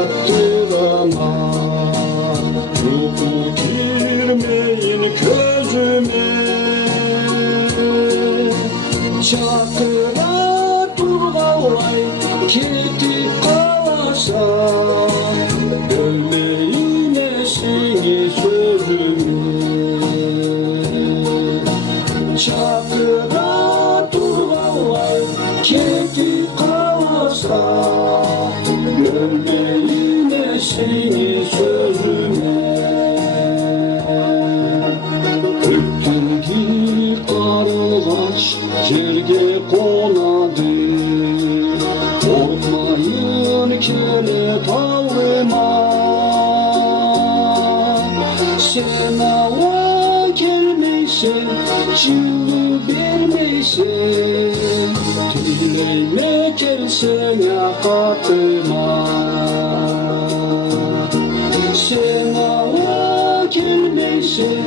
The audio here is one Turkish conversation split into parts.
yaşattıramam. Uyku girmeyin gözüme, çatıra turgavay ketip kalasam, bölmeyin esini sözümü. Çatıra turgavay ketip kalasam, bölmeyin esini sözüme. Öptürgi karılgaç yerge konadı, korkmayın kele tavrıma. Sen ava gelmeysen, жылы бермейсен, тілейме келсең ақатыма. Sen ава gelmeysen,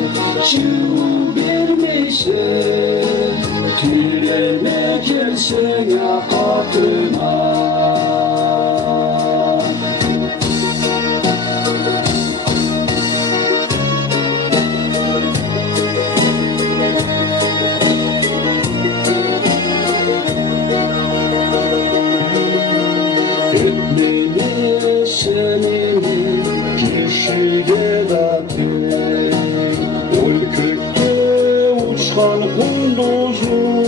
жылы бермейсен, тілейме келсең ақатыма. Etmeyme senini kişide daten, ol kökte uçkan kunduzum.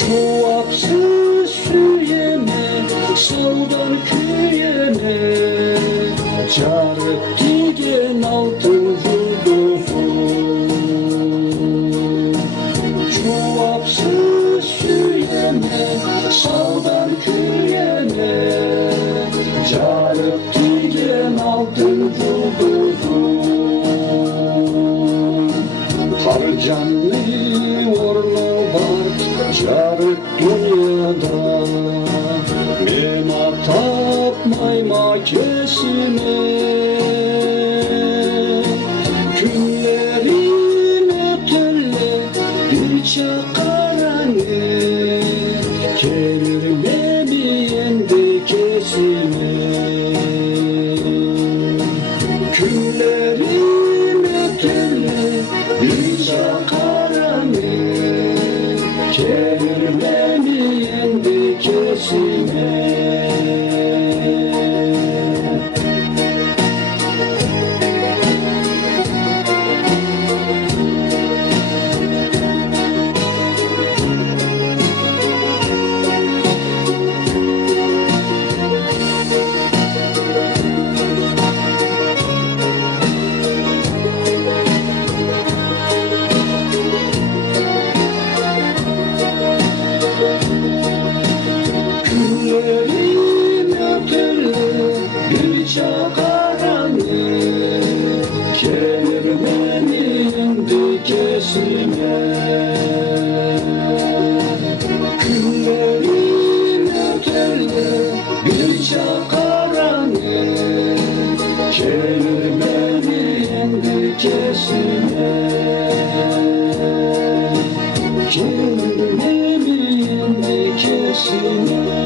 Çuvapsız süyeme, savdan küyeme, çarık giygen altın yulduzum. Çuvapsız süyeme, savdan küyeme, çarık giygen altın yulduzum. Harcanlı ornu var çarık dünyada, men tapmayma kesime. Günlerim ötelle bir çakaranı, gelmeyen de kesime. Günlerim ötelle bir çakaranı, gelmeyen de kesime. Günlerim ötelle bir çakaranı, gelmeyen de kesime. Günlerim ötelle bir çakaranı, gelmeyen de kesime. Gelmeyen de kesime.